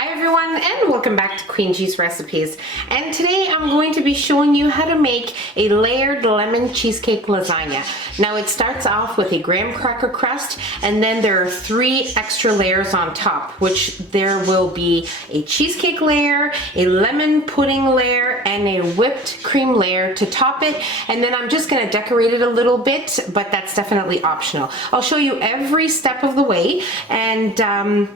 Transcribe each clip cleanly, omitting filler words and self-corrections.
Hi everyone, and welcome back to Queen Cheese Recipes. And today I'm going to be showing you how to make a layered lemon cheesecake lasagna. Now it starts off with a graham cracker crust, and then there are 3 extra layers on top, which there will be a cheesecake layer, a lemon pudding layer, and a whipped cream layer to top it. And then I'm just going to decorate it a little bit, but that's definitely optional. I'll show you every step of the way, and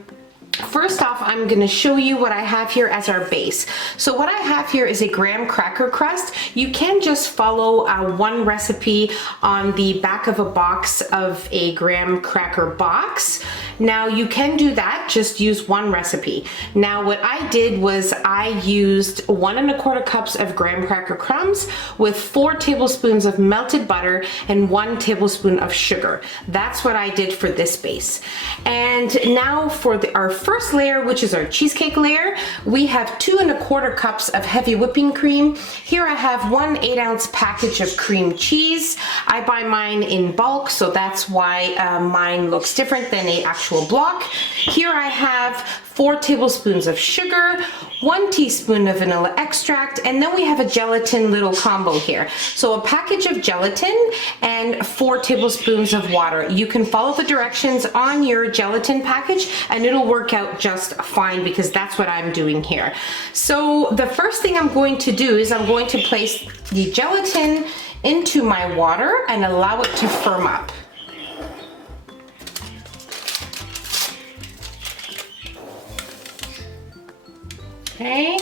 first off, I'm going to show you what I have here as our base. So what I have here is a graham cracker crust. You can just follow one recipe on the back of a box of a graham cracker box. Now you can do that, just use one recipe. Now what I did was I used 1 1/4 cups of graham cracker crumbs with 4 tablespoons of melted butter and 1 tablespoon of sugar. That's what I did for this base. And now for our first layer, which is our cheesecake layer, we have 2 1/4 cups of heavy whipping cream. Here I have 1 8-ounce package of cream cheese. I buy mine in bulk, so that's why mine looks different than an actual block. Here I have 4 tablespoons of sugar, 1 teaspoon of vanilla extract, and then we have a gelatin little combo here. So a package of gelatin and 4 tablespoons of water. You can follow the directions on your gelatin package and it'll work out just fine, because that's what I'm doing here. So the first thing I'm going to do is I'm going to place the gelatin into my water and allow it to firm up. Okay,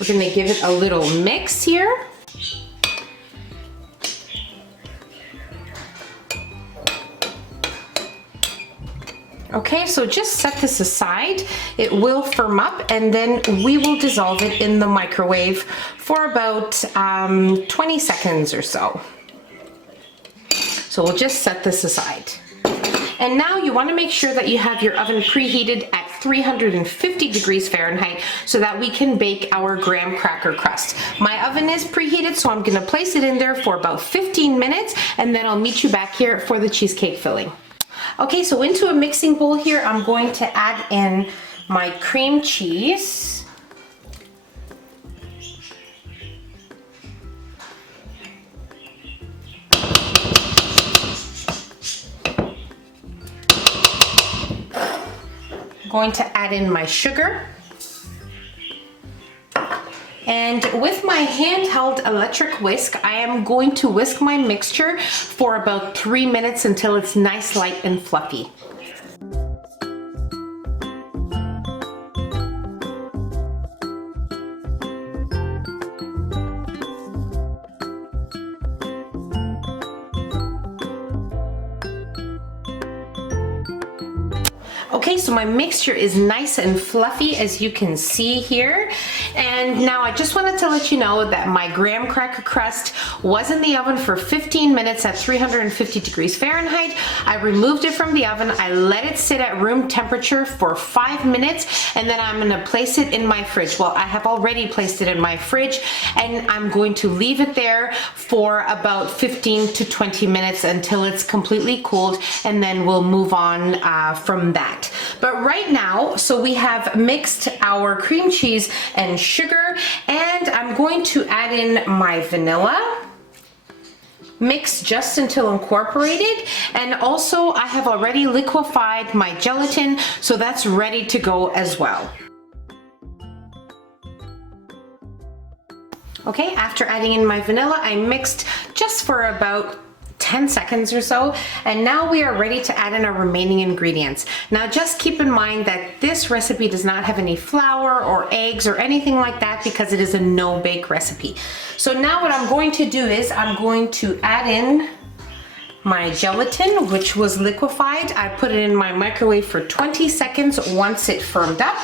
we're going to give it a little mix here. Okay, so just set this aside. It will firm up, and then we will dissolve it in the microwave for about 20 seconds or so. So we'll just set this aside. And now you want to make sure that you have your oven preheated at 350 degrees Fahrenheit so that we can bake our graham cracker crust. My oven is preheated, so I'm going to place it in there for about 15 minutes, and then I'll meet you back here for the cheesecake filling. Okay, so into a mixing bowl here, I'm going to add in my cream cheese. Going to add in my sugar, and with my handheld electric whisk, I am going to whisk my mixture for about 3 minutes until it's nice, light, and fluffy. Okay, so my mixture is nice and fluffy, as you can see here. And now I just wanted to let you know that my graham cracker crust was in the oven for 15 minutes at 350 degrees Fahrenheit. I removed it from the oven. I let it sit at room temperature for 5 minutes, and then I'm gonna place it in my fridge. Well, I have already placed it in my fridge, and I'm going to leave it there for about 15 to 20 minutes until it's completely cooled, and then we'll move on from that. But right now, so we have mixed our cream cheese and sugar, and I'm going to add in my vanilla. Mix just until incorporated, and also I have already liquefied my gelatin, so that's ready to go as well. Okay, after adding in my vanilla, I mixed just for about 10 seconds or so, and now we are ready to add in our remaining ingredients. Now just keep in mind that this recipe does not have any flour or eggs or anything like that, because it is a no-bake recipe. So now what I'm going to do is I'm going to add in my gelatin, which was liquefied. I put it in my microwave for 20 seconds once it firmed up,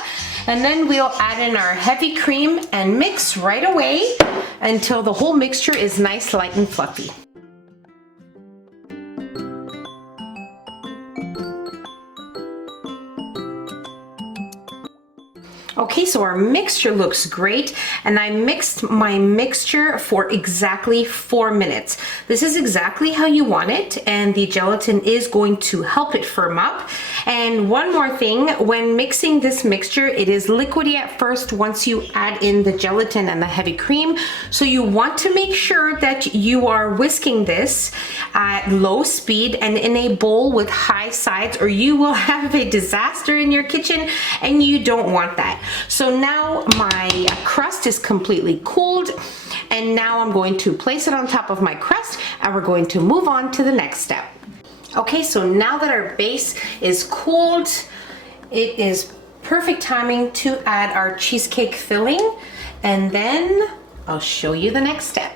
and then we'll add in our heavy cream and mix right away until the whole mixture is nice, light, and fluffy. Okay, so our mixture looks great, and I mixed my mixture for exactly 4 minutes. This is exactly how you want it, and the gelatin is going to help it firm up. And one more thing, when mixing this mixture, it is liquidy at first once you add in the gelatin and the heavy cream. So you want to make sure that you are whisking this at low speed and in a bowl with high sides, or you will have a disaster in your kitchen, and you don't want that. So now my crust is completely cooled, and now I'm going to place it on top of my crust, and we're going to move on to the next step. Okay, so now that our base is cooled, it is perfect timing to add our cheesecake filling, and then I'll show you the next step.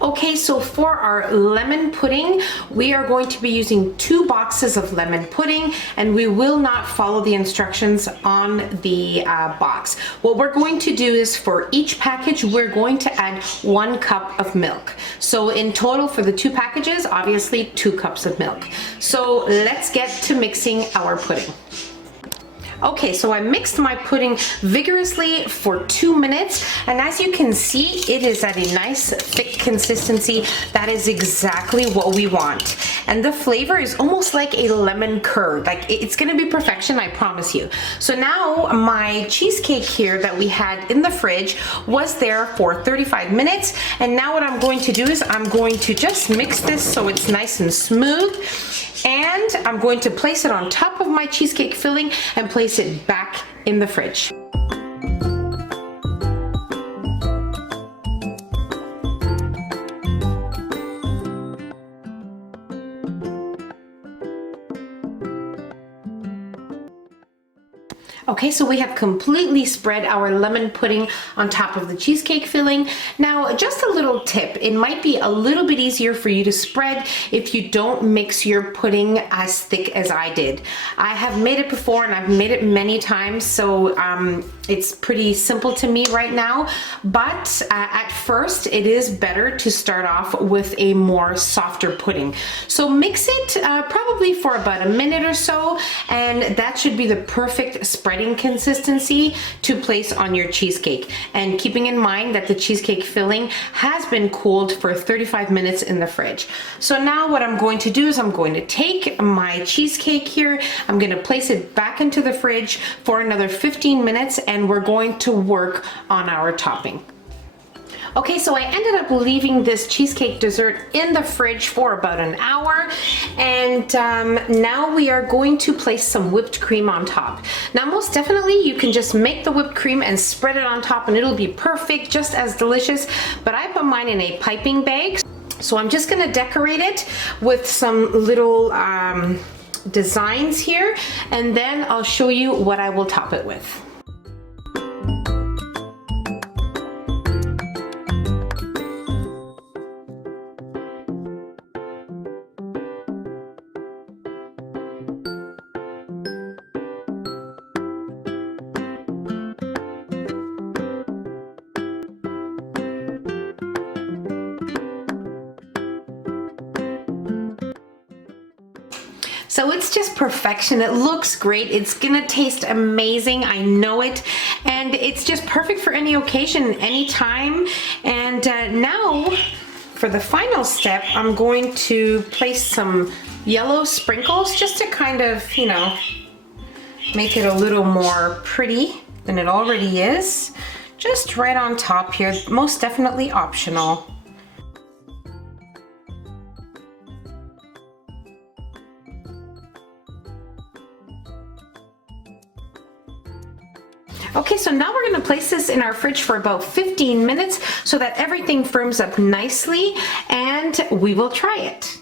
Okay, so for our lemon pudding, we are going to be using 2 boxes of lemon pudding, and we will not follow the instructions on the box. What we're going to do is for each package, we're going to add 1 cup of milk. So in total for the 2 packages, obviously 2 cups of milk. So let's get to mixing our pudding. Okay, so I mixed my pudding vigorously for 2 minutes, and as you can see, it is at a nice thick consistency. That is exactly what we want. And the flavor is almost like a lemon curd. Like, it's gonna be perfection, I promise you. So now my cheesecake here that we had in the fridge was there for 35 minutes, and now what I'm going to do is I'm going to just mix this so it's nice and smooth. And I'm going to place it on top of my cheesecake filling and place it back in the fridge. Okay, so we have completely spread our lemon pudding on top of the cheesecake filling. Now, just a little tip, it might be a little bit easier for you to spread if you don't mix your pudding as thick as I did. I have made it before, and I've made it many times, so it's pretty simple to me right now, but at first it is better to start off with a more softer pudding. So mix it probably for about a minute or so, and that should be the perfect spreading consistency to place on your cheesecake. And keeping in mind that the cheesecake filling has been cooled for 35 minutes in the fridge. So now what I'm going to do is I'm going to take my cheesecake here, I'm going to place it back into the fridge for another 15 minutes, and we're going to work on our topping. Okay, so I ended up leaving this cheesecake dessert in the fridge for about an hour, and now we are going to place some whipped cream on top. Now, most definitely you can just make the whipped cream and spread it on top, and it'll be perfect, just as delicious, but I put mine in a piping bag. So I'm just gonna decorate it with some little designs here, and then I'll show you what I will top it with. So it's just perfection. It looks great. It's gonna taste amazing. I know it. And it's just perfect for any occasion, any time. And now for the final step, I'm going to place some yellow sprinkles just to kind of, you know, make it a little more pretty than it already is. Just right on top here, most definitely optional. Okay, so now we're gonna place this in our fridge for about 15 minutes so that everything firms up nicely, and we will try it.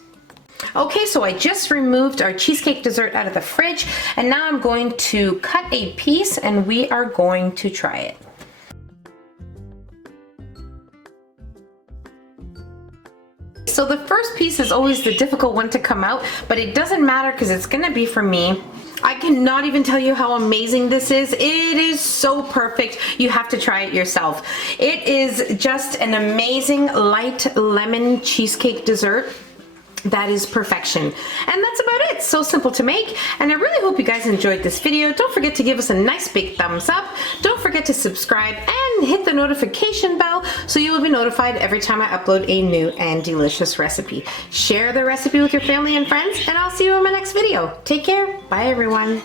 Okay, so I just removed our cheesecake dessert out of the fridge, and now I'm going to cut a piece and we are going to try it. So the first piece is always the difficult one to come out, but it doesn't matter because it's gonna be for me. I cannot even tell you how amazing this is. It is so perfect. You have to try it yourself. It is just an amazing light lemon cheesecake dessert. That is perfection. And that's about it. So simple to make. And I really hope you guys enjoyed this video. Don't forget to give us a nice big thumbs up. Don't forget to subscribe and hit the notification bell so you will be notified every time I upload a new and delicious recipe. Share the recipe with your family and friends, and I'll see you in my next video. Take care. Bye, everyone.